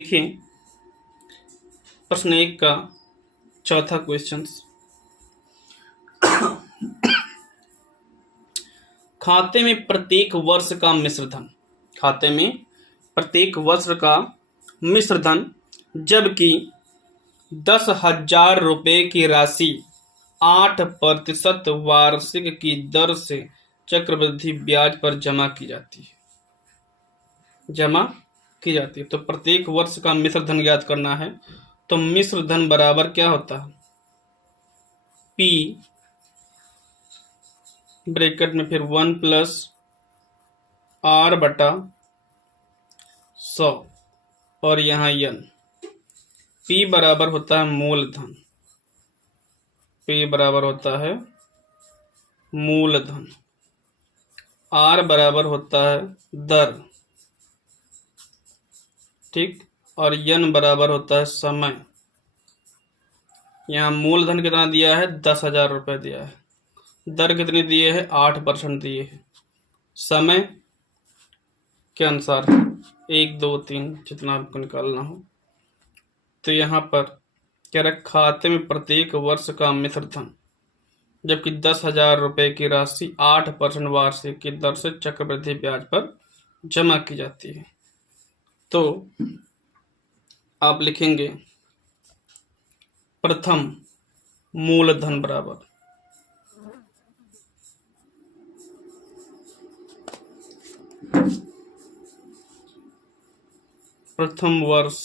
देखिए प्रश्न 1 का चौथा क्वेश्चन। खाते में प्रत्येक वर्ष का मिश्र धन, खाते में प्रत्येक वर्ष का मिश्र धन जबकि 10,000 रुपये की राशि 8% वार्षिक की दर से चक्रवृद्धि ब्याज पर जमा की जाती है। तो प्रत्येक वर्ष का मिश्र धन ज्ञात करना है। तो मिश्र धन बराबर क्या होता है? P ब्रैकेट में फिर 1 प्लस R बटा 100 और यहाँ N। P बराबर होता है मूलधन, P बराबर होता है मूलधन, R बराबर होता है दर, ठीक, और N बराबर होता है समय। यहाँ मूलधन कितना दिया है? 10,000 रुपये दिया है। दर कितनी दिए है? 8% दिए है। समय के अनुसार 1 2 3 जितना आपको निकालना हो। तो यहाँ पर कह रहा खाते में प्रत्येक वर्ष का मिश्र धन जबकि 10,000 रुपये की राशि 8% वार्षिक की दर से चक्रवृद्धि ब्याज पर जमा की जाती है। तो आप लिखेंगे प्रथम मूलधन बराबर प्रथम वर्ष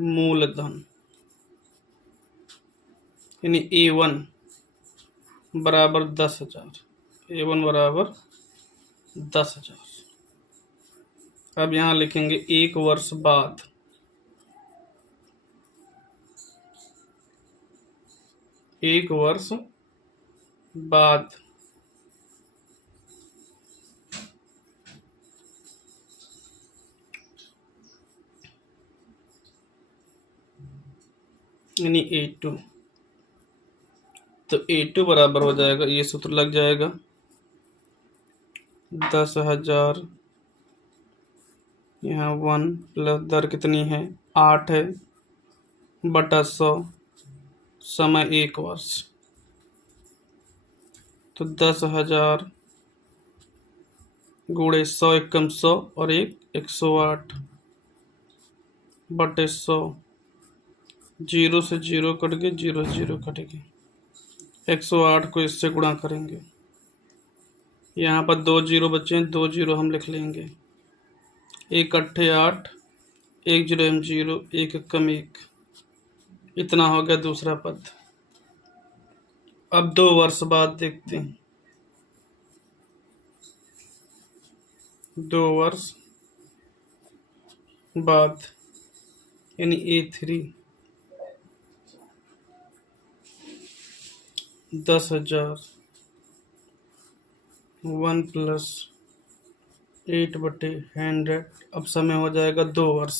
मूलधन यानी A1 बराबर 10,000, A1 बराबर 10,000। अब यहाँ लिखेंगे 1 वर्ष बाद, एक वर्ष बाद यानी A2। तो A2 बराबर हो जाएगा, ये सूत्र लग जाएगा 10,000 यहाँ 1 प्लस दर कितनी है? 8 है बटा 100, समय 1 वर्ष। तो 10,000 गुणे 100 एकम 100 और 108 बटे 100, 0 से 0 कट गए, 0 से 0 कट गए। 108 को इससे गुणा करेंगे, यहाँ पर 2 0 बचे हैं, 2 0 हम लिख लेंगे। 1 अट्ठे 8, 1 0 m 0, 1 कम 1, इतना हो गया दूसरा पद। अब 2 वर्ष बाद देखते हैं, 2 वर्ष बाद यानी A3 10,000 1 प्लस 8 बटे 100। अब समय हो जाएगा 2 वर्ष।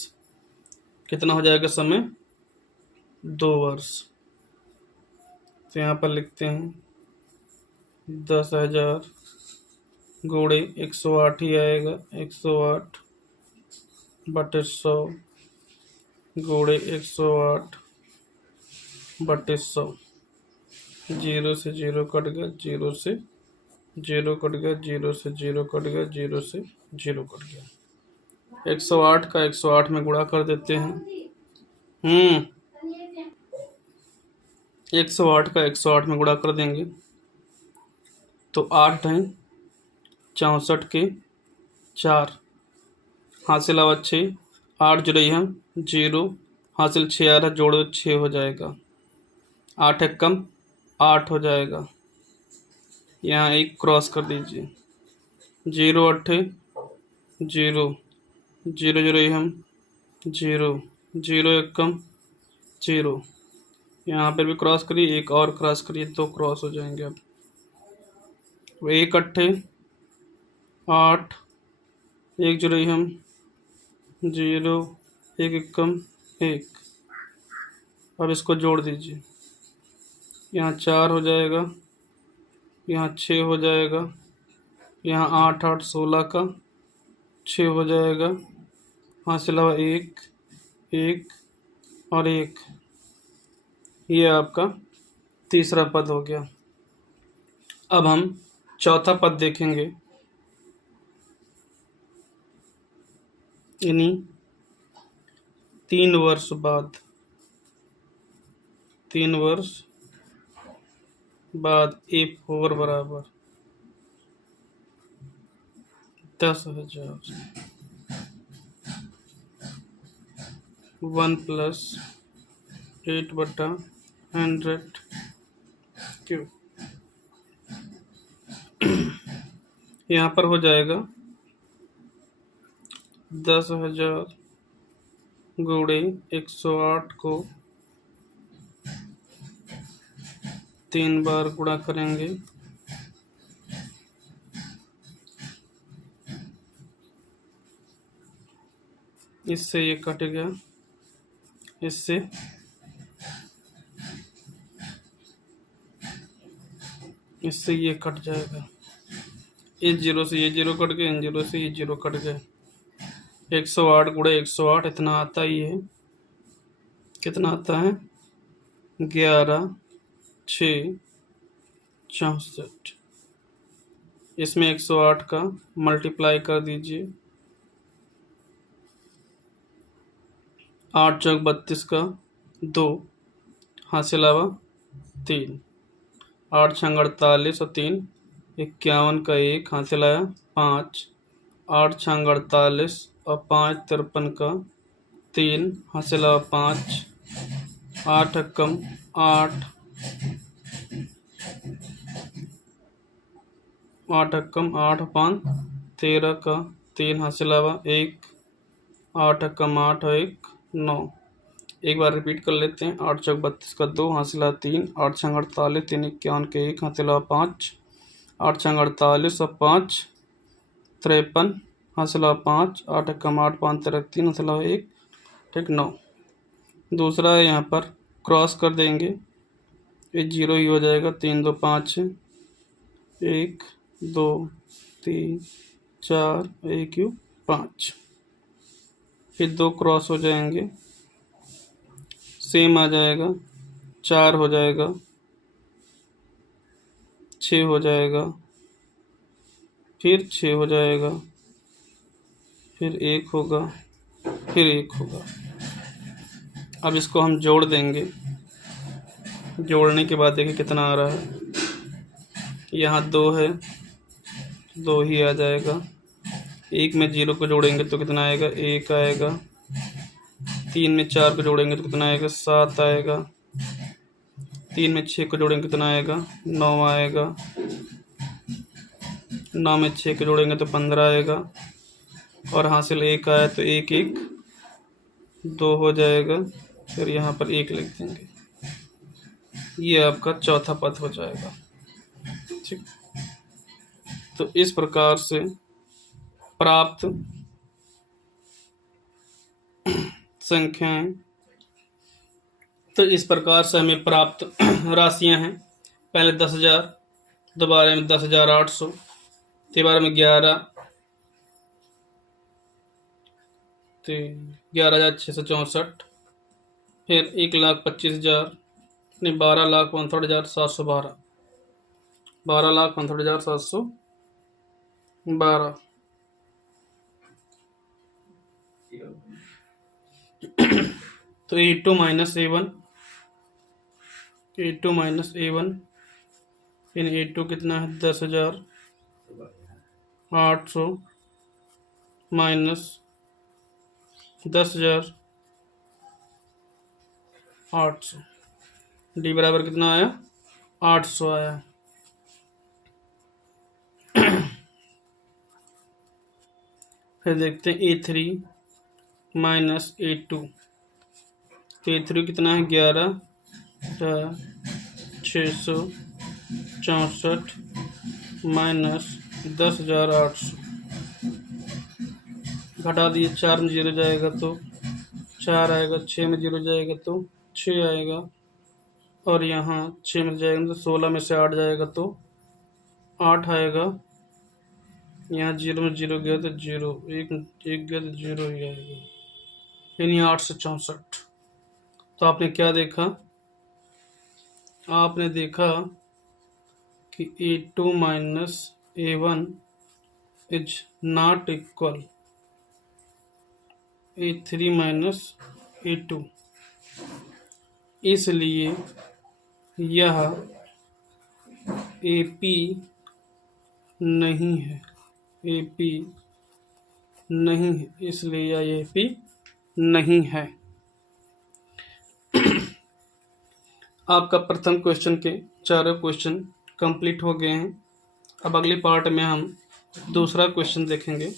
कितना हो जाएगा समय? 2 वर्ष। तो यहाँ पर लिखते हैं 10,000 गुणे 108 ही आएगा, 108 बटे 100 गुणे 108 बटे 100, 0 से 0 कट गया, 0 से 0 कट गया, 0 से 0 कट गया, 0 से 0 कट गया। 108 का 108 में गुणा कर देते हैं। 108 का 108 में गुणा कर देंगे तो 8 हैं 64 के 4, हासिल आवा 6, 8 जुड़े हम 0, हासिल 6 आ रहा, जोड़ो 6 हो जाएगा, 8 एक कम 8 हो जाएगा। यहाँ एक क्रॉस कर दीजिए, 0 अट्ठे 0, 0 0 हम 0, 0 एक कम 0, यहाँ पर भी क्रॉस करिए, एक और क्रॉस करिए, 2 क्रॉस हो जाएंगे। अब 1 अट्ठे 8, 1 0 हम 0, 1 एक कम 1। अब इसको जोड़ दीजिए, यहाँ 4 हो जाएगा, यहाँ 6 हो जाएगा, यहाँ 8 8 16 का 6 हो जाएगा, हासिल हुआ 1 1 और 1। ये आपका तीसरा पद हो गया। अब हम चौथा पद देखेंगे, यानी 3 वर्ष बाद, 3 वर्ष बाद A4 बराबर 10,000 1 + 8/100 क्यूब। यहाँ पर हो जाएगा 10,000 गुणे 108 को 3 बार गुणा करेंगे, इससे ये कट गया, इससे ये कट जाएगा, इस 0 से ये 0 कट गए, इन 0 से ये 0 कट गए। 108 गुणे 108 इतना आता ही है, कितना आता है 11 6 64। इसमें 108 का मल्टीप्लाई कर दीजिए, 8 चौक 32 का 2, हासिल हुआ 3, 8 छंग 48 और 3 51 का 1, हासिल आया 5, 8 छंग 48 और 5 53 का 3, हासिल हुआ 5, 8 कम 8, 8 कम 8 5 13 का 3, हासिल हुआ 1, 8 कम 8 और 1 9। एक बार रिपीट कर लेते हैं, 8 चौक 32 का 2, हासिल हुआ 3, 8 छंग 48 3 51 के 1, हासिल हुआ 5, 8 छंग 48 और 5 53, हासिल हुआ 5, 8 कम 8 5 13 3, हासिल हुआ 1, ठीक 9। दूसरा है, यहाँ पर क्रॉस कर देंगे, ये 0 ही हो जाएगा, 3 2 5 1 2 3 4 1 5, फिर 2 क्रॉस हो जाएंगे, सेम आ जाएगा, 4 हो जाएगा, 6 हो जाएगा, फिर 6 हो जाएगा, फिर 1 होगा, फिर 1 होगा। अब इसको हम जोड़ देंगे, जोड़ने के बाद देखिए कितना आ रहा है, यहाँ 2 है, 2 ही आ जाएगा, 1 में 0 को जोड़ेंगे तो कितना आएगा 1 आएगा, 3 में 4 को जोड़ेंगे तो कितना आएगा 7 आएगा, 3 में 6 को जोड़ेंगे कितना आएगा 9 आएगा, 9 में 6 को जोड़ेंगे तो 15 आएगा, और हासिल 1 आया तो 1 1 2 हो जाएगा, फिर यहाँ पर 1 लिख देंगे। ये आपका चौथा पद हो जाएगा, ठीक। तो इस प्रकार से प्राप्त संख्याएं, तो इस प्रकार से हमें प्राप्त राशियां हैं। पहले 10,000, दोबारा में 10,800, तिबारा में 11, तो 11,664, फिर 1,25,000, नहीं 12,65,712, 12,65,712। तो A2 minus A1, A2 minus A1, इन A2 कितना है 10,800 माइनस 10,800, D बराबर कितना आया 800 आया। फिर देखते हैं A3 माइनस A2, तो A3 कितना है 11,664 माइनस 10,800, घटा दिए, 4 में 0 जाएगा तो 4 आएगा, 6 में 0 जाएगा तो 6 आएगा, और यहाँ 6 में जाएगा तो 16 में से 8 जाएगा तो 8 आएगा, यहाँ 0 में 0 गया तो 0, एक एक गया तो 0 ही आएगा, यानी 8 से 64। तो आपने क्या देखा, आपने देखा कि A2 minus A1 is not equal A3 minus A2, इसलिए यह AP नहीं है, AP नहीं है, इसलिए यह AP नहीं है। आपका प्रथम क्वेश्चन के चारों क्वेश्चन कंप्लीट हो गए हैं। अब अगले पार्ट में हम दूसरा क्वेश्चन देखेंगे।